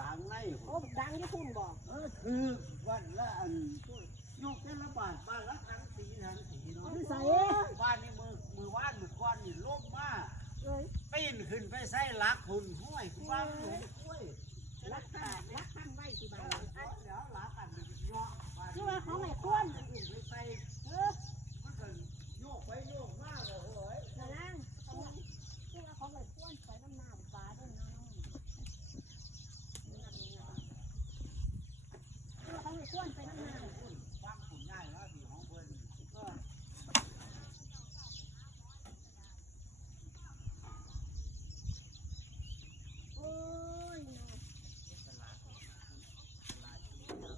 ดังในโอ้ดังอยี่พุ่นบอกเออคือวันละอันยกแต่ละบาทบ้านละทั้งสีทั้งสีเนาะคือใส่บ้านนี่มือมือว่านมือก้อนนี่ล่มมากเอ้ยปีนขึ้นไปใส่ลักหุ่นห้วยคือบ้านหนูห้วยรักขาดรักข้างไว้ที่บ้าน เดี๋ยวลักกันมันเงาะบ้าน คือว่าของไอ้ข้วน ขึ้นไปใส่ เออ มันก็โยกไปโยกมาเลยโอ้ย นางคือว่าของไอ้ข้วนใส่น้ำหน้าฟ้าด้วยน้องคือว่าของไอ้ข้วนใส่น้ำหน้า ฟังคุณง่ายแล้วที่ของเพิ่นก็ โอ้ยเนาะ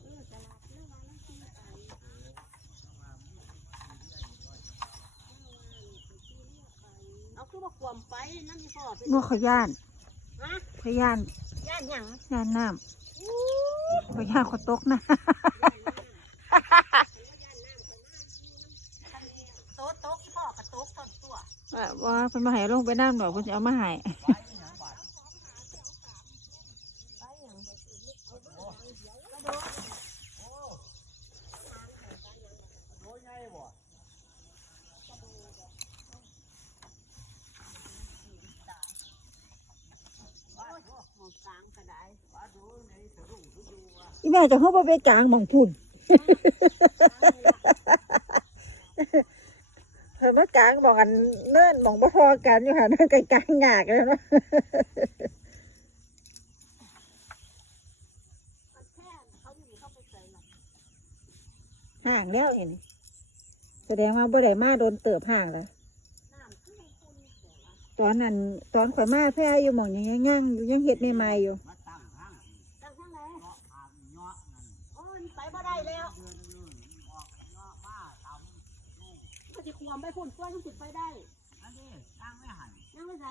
เออตลาดเรื่องวันละที่ไปเอา คือว่าความไปนั่นที่พ่อเป็นงอขย่านฮะขย่านย่านหยังย่านน้อู้ำขย่านขอตกนะโต๊ะโต๊ะที่พ่อกระโต๊ะต้นตัวว่าว่าเพิ่นมาให้ลงไปน้ำดอกเพิ่นสิเอามาให้ไปอีหยังบาด ไปหยัง โอ้โหใหญ่บ่ โอ้ยหม องกลางก็ได้ปลาดูในสะดุ้งทุดูว่าอีแม่จะเข้าไปกลางหมองพุ่นเพิ่นมากลางบอกกันเนิ่นหมองบ่พอกันอยู่ค่ะนั่นไกลๆหงากเลยเนาะมันแค่เขาอยู่เข้าไปใส่หลักห่างแล้วเห็นแสดงว่าบ่ได้มาโดนเติบห่างแล้วน้ำขึ้นคุณแต่ละตอนนั้นตอนข่อยมาแพ้อยู่หมองยังย่างอยู่ยังเฮ็ดใหม่ๆอยู่มาตั้งทางที่จังทั้งไหนเงาะทางเงาะนั่นโอ้ยไปบ่ได้แล้วเดินยืนออกเงาะมาตำนู่นก็จะควมไปพุ่นกล้วยต้องติดไปได้อันนี้ตั้งไม่หันยังไม่ใส่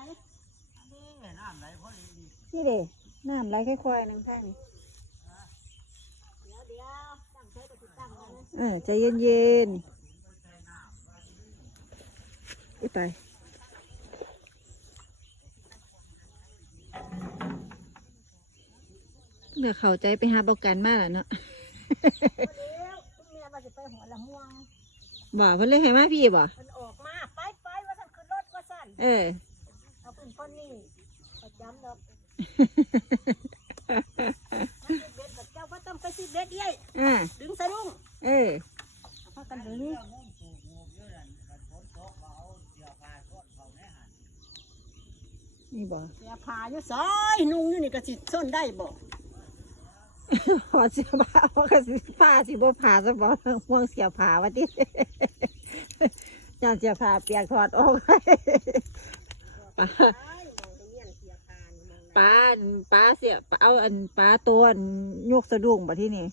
อันนี้น้ำไหลพอดีดีนี่เด้น้ำไหลค่อยๆนึงทางนี้เดี๋ยวเดี๋ยวตั้งใช้ก็ติดตั้งกันนะเออใจเย็นๆอุ้ย ตายเดี๋ยวเข้าใจไปหาประกันมาแล้วเนาะเดี๋ยวคุณแม่ว่าจะไปหัวละม่วงบ่เพิ่นเลยให้มาพี่บ่มันออกมาไปไปว่าสั่นขึ้นรถว่าสั่นเออเอาเป็นคนนี่ประจำดอกมันสิเด็ดแบบเจ้าว่าต้องไปสิเด็ดเย้ยอ่าดึงสะดุ้งเออเอาพากันดึงเรื่องมุ่งปลูกหมูเยอะนั่นกันฝนตกเราเอาเสียผ้าทอดเขาในหันนี่บ่เสียผาอยู่ซอยนุ่งอยู่นี่ก็สิส้นได้บ่ พอเสียผ้าว่าก็สิผ้าสิบ่ผ้าซะบ่ห่วงเสียผ้าว่าติจานเสียผ้าเปียกถอดออกให้ไปมองไปเงียนเสียผานี่มองปลาอันปลาเสียเอาอันปลาตัวอันยกสะดุ้งบ่ที่นี่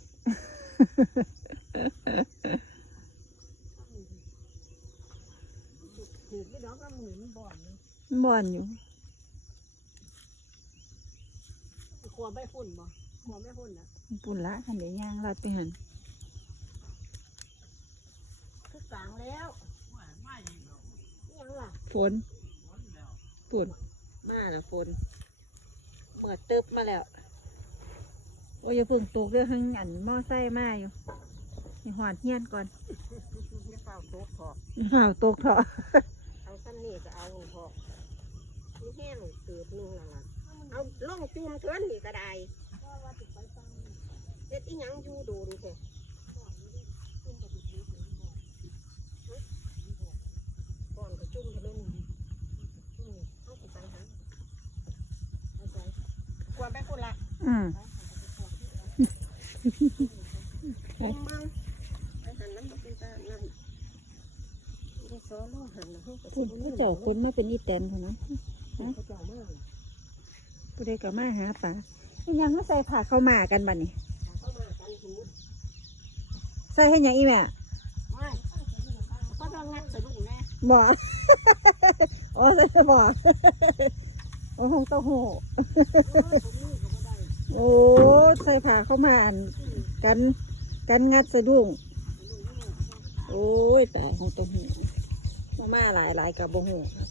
ถือที่ดอกก็หมุนบ่อนนี่บ่อนอยู่ขวบไม่ฝุ่นบ่ขวบไม่ฝุ่นนะ ปุ่นละคันเดี๋ยวย่างลัดไปหันคือกลางแล้วไม่ไม่อีกหรอกนี่ยังล่ะฝนฝนแล้วปุ่นมาแล้วฝนเมื่อตึบมาแล้ว โอ้ยอย่าเพิ่งตกเรื่องข้างอันหม้อไส้มาอยู่นี่หอดเฮียนก่อนจะเฝ้าโต๊ะพอข่าวตกเถอะเอาซ้ำนี่ก็เอาพอนี่แห้งเติบนึงแล้วล่ะเอาล่องจุ่มเทือนนี่ก็ได้เฮ็ดอีหยังอยู่โดนแท้ก่อนก็จุ่มเทะเลนี่อืมเอาสิไปหาเอาใส่กวนไปพุ่นละอืมคุมมาไปหันมันบ่เป็นตานั่นได้ซ้อลงหันนะเฮาก็สิผู้บ่ผู้เจ้าคนมาเป็นอีแตนคนนั้นเขาเจ้ามาผู้ใดก็มาหาป่าอีหยังมาใส่ผ้าเข้าวหมากันบัดนี้เข้ามากันหู ใส่ให้หยังอีแม่ไม่ก็ต้องงัดสะดุ้งแน่บอกอ๋อใส่บอกโอ้หงเต้าหู้โอ้ใส่ผ้าเข้าวหมาอันกันกันงัดสะดุ้งโอ้ยแต่หงเต้าหู้มาม่าหลายหลายๆกับบ่หูครับ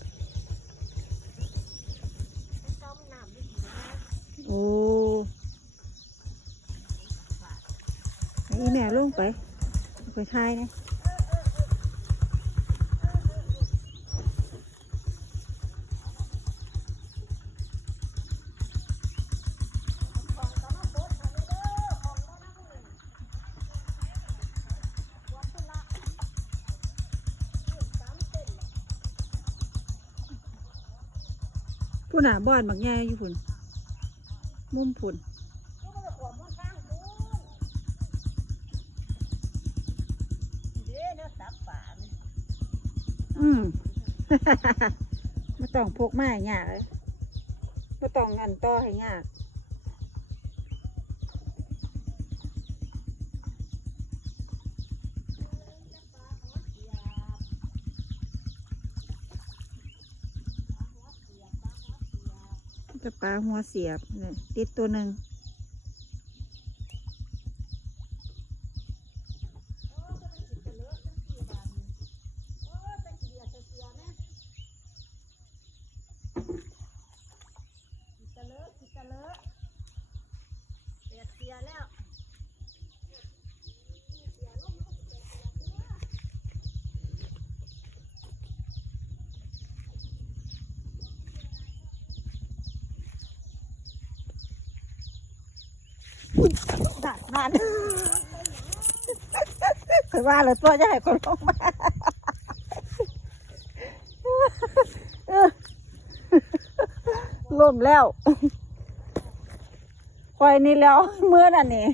โอ้อีแม่ลงไป ไปทายนะผู้หนาบ้านบักแง่อยู่พุ่นมุ่มพุ่น ไม่ต้องพกไม้ยากเลยไม่ต้องอันต่อให้ยากจะปลาหัวเสียบเนี่ยติดตัวหนึ่ง ตะเลอะสิตะเลอะ เปียกเสียแล้วหนักนานเคยว่าเลยตัวจะให้คนลงมาล่มแล้ว คอยนี่แล้วเมื่อนั่นนี่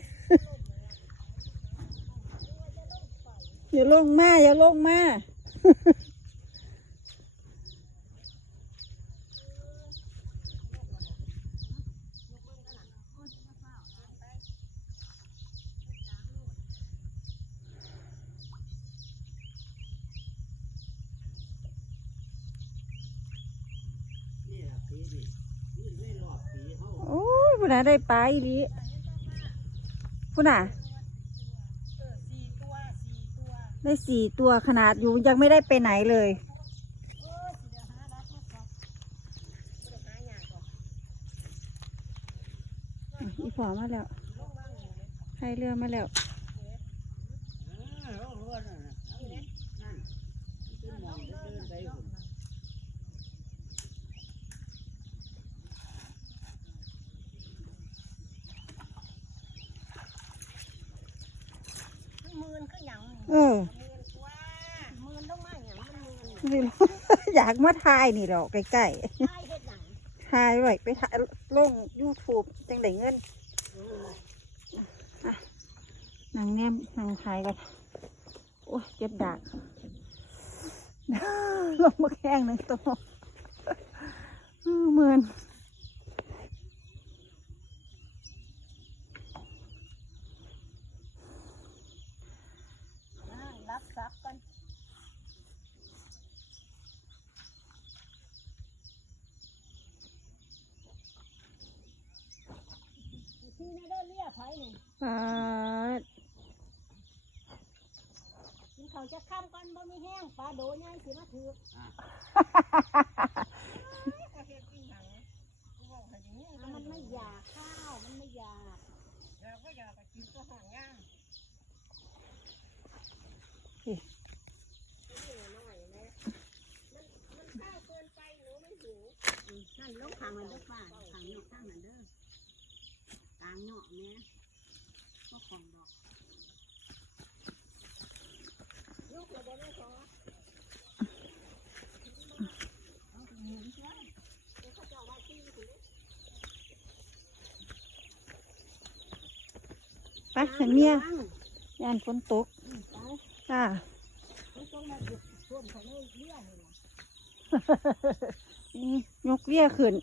อย่าลงมาอย่าลงมานี่ล่ะปีนี่นี่ไม่รอบปีเฮา โอ้ย ผู้น่ะได้ปลาอีหลีผู้น่ะได้สี่ตัวขนาดอยู่ยังไม่ได้ไปไหนเลยอีความาขอบบ่ได้หาหยังหรอกอีพอมาแล้วให้เรือมาแล้วเออเอาเรือนั่นน่ะเอาเนี่ยนั่นขึ้นมองเดินไปพุ่น มันมืนคือหยังนี่ เออมืนตัวมืนลงมาหยังมันมืนไม่รู้อยากมาถ่ายนี่ดอกใกล้ใช่เฮ็ดหยังๆถ่ายไว้ไปถ่ายลง YouTube จังได้เงินอะนางแนมนางถ่ายกันโอ้ยเจ็บดากลงมาแข้งหนึ่งตัวอื้อเหมือน อ่ารับทรัพย์กันที่ใน เด้อเรียกไผนี่ปาดกินเขาวจะข้ามกันบ่มีแห้งปลาโดใหญ่สิมาถือมันไม่อยากข้าวมันไม่อยากอยากก็อยากกินก็ห่างย่างนั่นลูกทางมันเด้อป้าทางนอกทางมันเด้อตามเนาะแม่ก็ของดอกลูกเราบ่ ได้ขอเอาไปหมุนเสียเดี๋ยวเขาจะเอาไว้ที่นี่ถึงไปฉันเมียยานฝนตกจ้าเขาต้องมาหยุดท่วมเขาเลยเลี้ยนี่ล่ะนี่ยกเบี้ยขึ้น